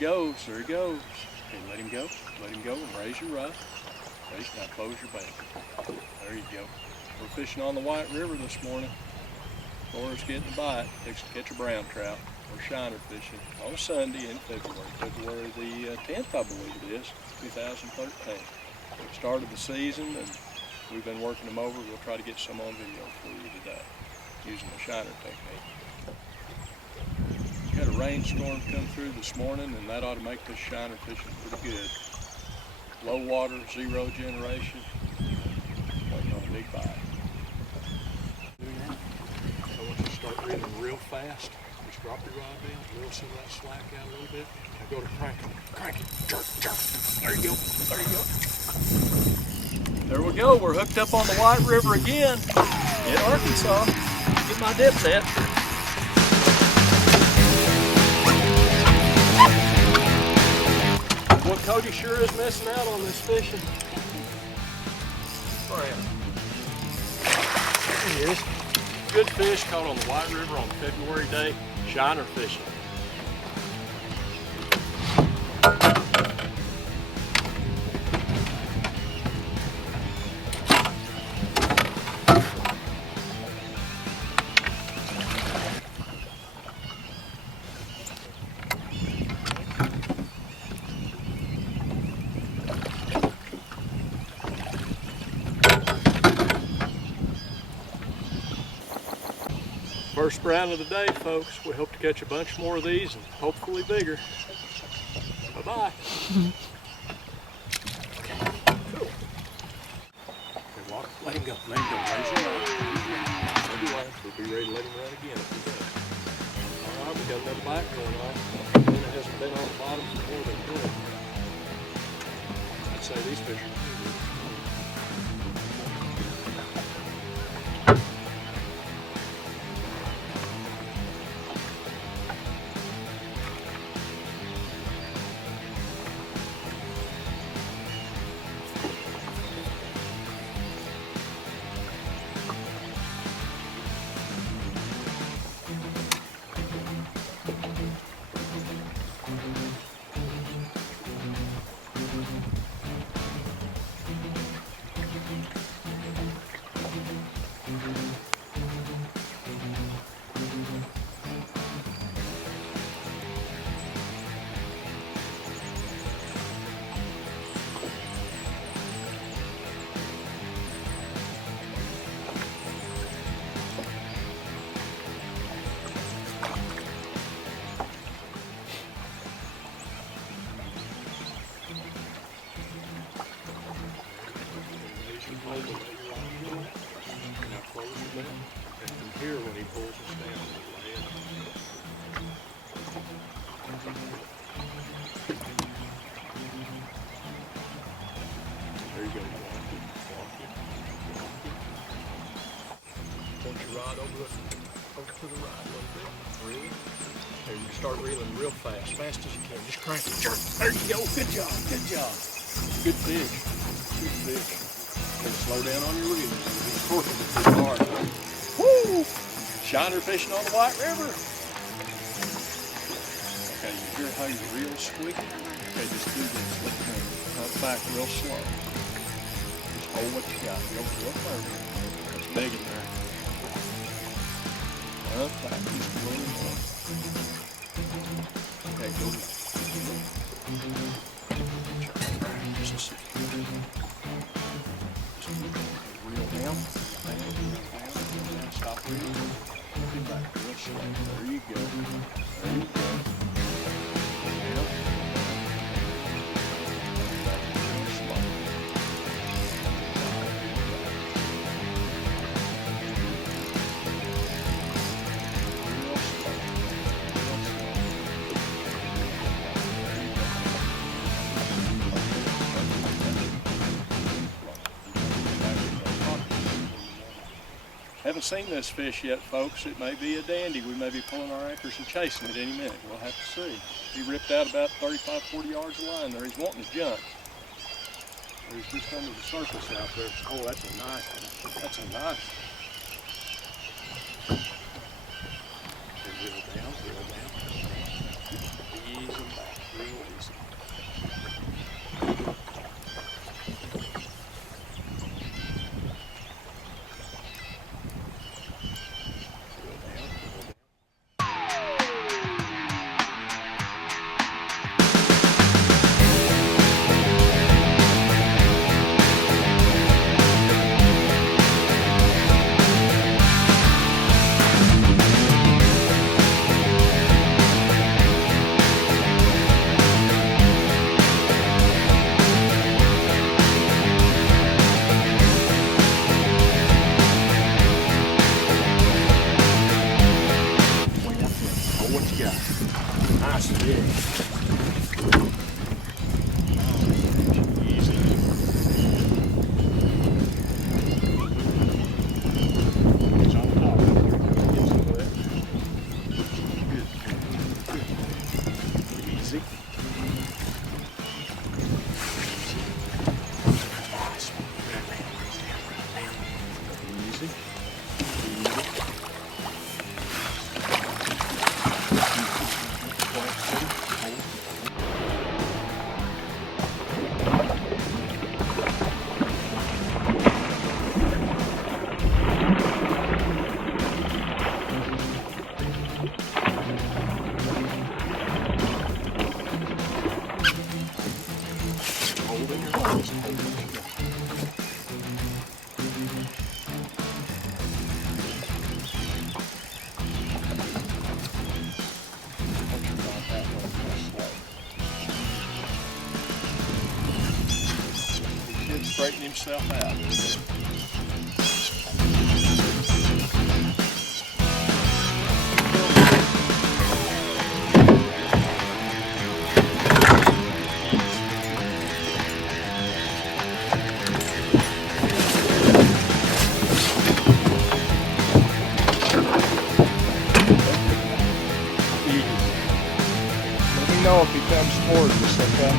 goes, there he goes. Okay, let him go and raise your rod. Now close your bank. There you go. We're fishing on the White River this morning. Laura's getting a bite, fixing to catch a brown trout. We're shiner fishing on a Sunday in February the 10th, I believe it is, 2013. Started the season and we've been working them over. We'll try to get some on video for you today using the shiner technique. We had a rainstorm come through this morning and that ought to make this shiner fishing pretty good. Low water, zero generation, waiting on a big bite. I want you to start reeling real fast. Just drop your rod down, reel some of that slack out a little bit. Now go to crank it, jerk, jerk. There you go, there you go. There we go, we're hooked up on the White River again in Arkansas. Get my dip net. Well, Cody sure is missing out on this fishing. There he is. Good fish caught on the White River on February day, shiner fishing. First brown of the day, folks. We hope to catch a bunch more of these and hopefully bigger. Bye-bye. Okay, cool. Okay, walk, let him go, raise your line. We'll be ready to let him run again if he does. All right, we got another bite going on. It hasn't been on the bottom for more than good. I'd say these fish are good. Now close it down, and from here when he pulls us down, we'll lay it. There you go, walk it. Point your rod over to the right a little bit, reel. There, you start reeling real fast, fast as you can. Just crank it, jerk. There you go, good job, good job. Good fish, good fish. Slow down on your reel. It's torquing it pretty hard. Woo! Shiner fishing on the White River. Okay, you hear how your reel's squeaking? Okay, just do this. Let it pump back real slow. Just hold what you got. Real firm. It's big in there. Pump back just a little more. Okay, go. Just a second. Reel down, stop reeling, get back real slow. There you go, there you go. Down. Back real slow. Real slow. Haven't seen this fish yet, folks. It may be a dandy. We may be pulling our anchors and chasing it any minute. We'll have to see. He ripped out about 35, 40 yards of line there. He's wanting to jump. He's just under the surface out there. Oh, that's a nice one. That's a nice one. Okay, reel down, reel down. Ease him back, reel Easy. Straighten himself out. Let me know if he comes towards us, okay?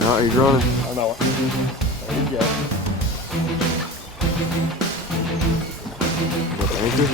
No, he's running. I know it. There you go. But anchor?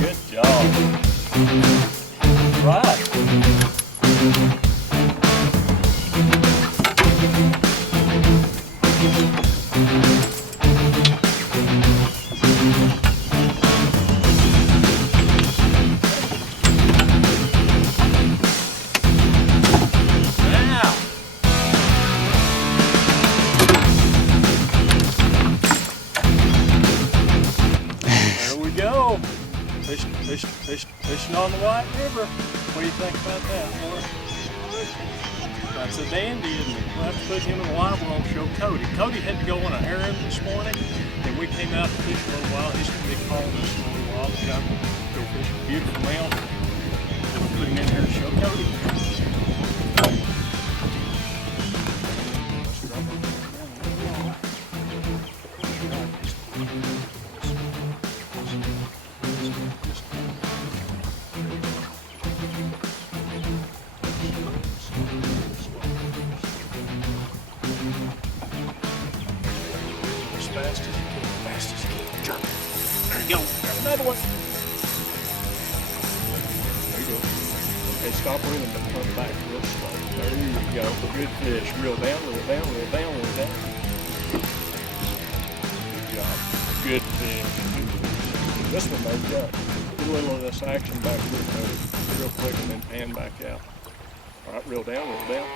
Good job. Right. Now. There we go. Fishing on the White River. What do you think about that, boy? That's a dandy, isn't it? We'll have to put him in the live well and show Cody. Cody had to go on an errand this morning, and we came out to fish for a little while. He's going to be calling us in a little while to come go fish a beautiful male. We'll put him in here and show Cody. Fast as you can, fast as you can. Jerk. There you go. Got another one. There you go. Okay, stop reeling, but come back real slow. There you go. Good fish. Reel down, reel down, reel down, reel down. Good job. Good fish. This one made up. Get a little of this action back here, Cody. Real quick and then pan back out. All right, reel down, reel down.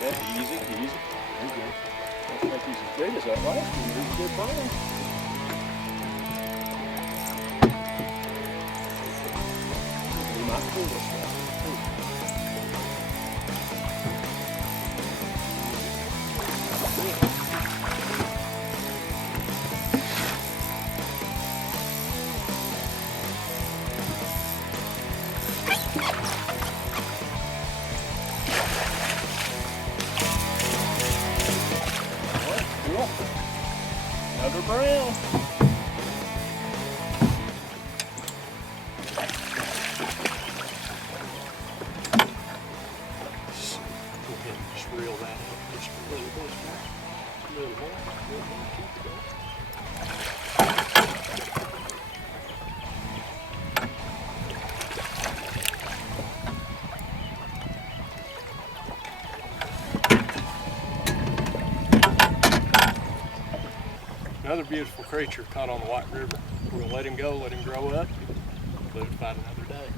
Yeah, easy, easy. There you go. I don't think he's as big as that last one. He's a good bone. He might pull this guy. beautiful creature caught on the White River. We're gonna let him go, let him grow up, let him fight another day.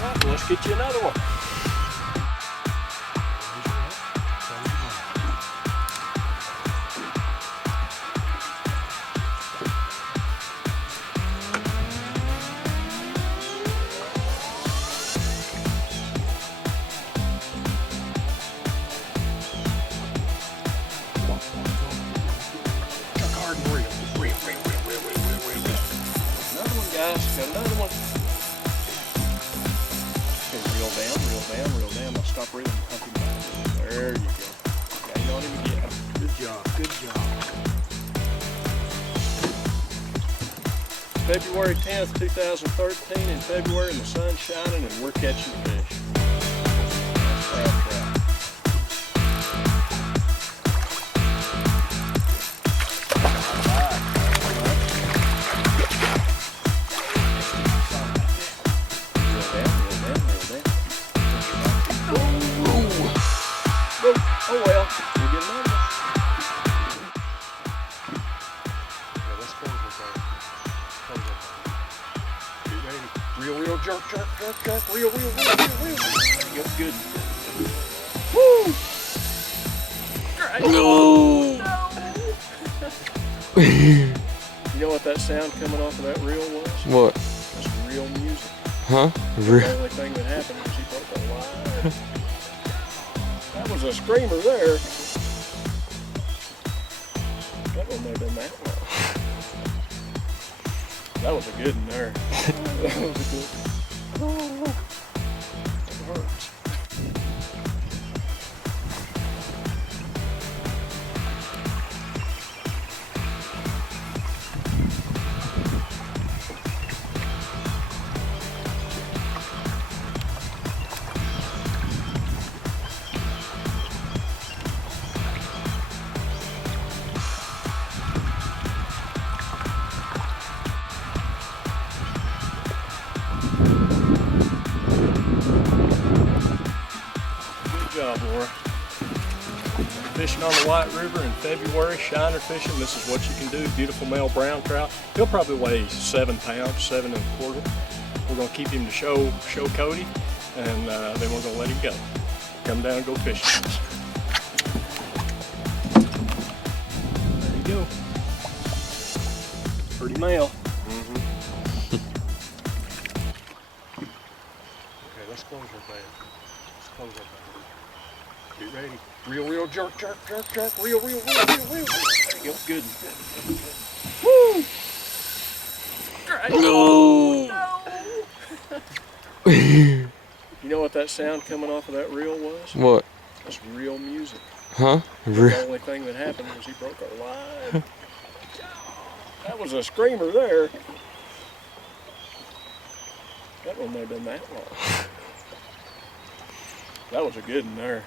All right, well, let's get you another one. Another one, guys. Got another one. Okay, reel down, reel down. Now stop reeling and pump him back. There you go. Gang on him again. Good job, good job. February 10th, 2013 in February, and the sun's shining and we're catching fish. Trout. Oh well, we'll get another one. Okay, let's close this out. Close it. Get ready. Reel, jerk, reel. There you go, good. Woo! No! You know what that sound coming off of that reel was? What? That's real music. Huh? The only thing that happened was he broke the line. That was a screamer there. That one may have been that long. That was a good one there. That was a good one. It hurts. Good job, Laura. Fishing on the White River in February, shiner fishing. This is what you can do. Beautiful male brown trout. He'll probably weigh 7 pounds, 7 1/4. We're gonna keep him to show Cody, and then we're gonna let him go. Come down and go fishing. There you go. Pretty male. Okay, let's close our bag. Let's close our bag. Get ready. Reel, jerk, reel. There you go, good. Woo! No! You know what that sound coming off of that reel was? What? That's real music. Huh? The only thing that happened was he broke our line. That was a screamer there. That one may have been that long. That was a good one there.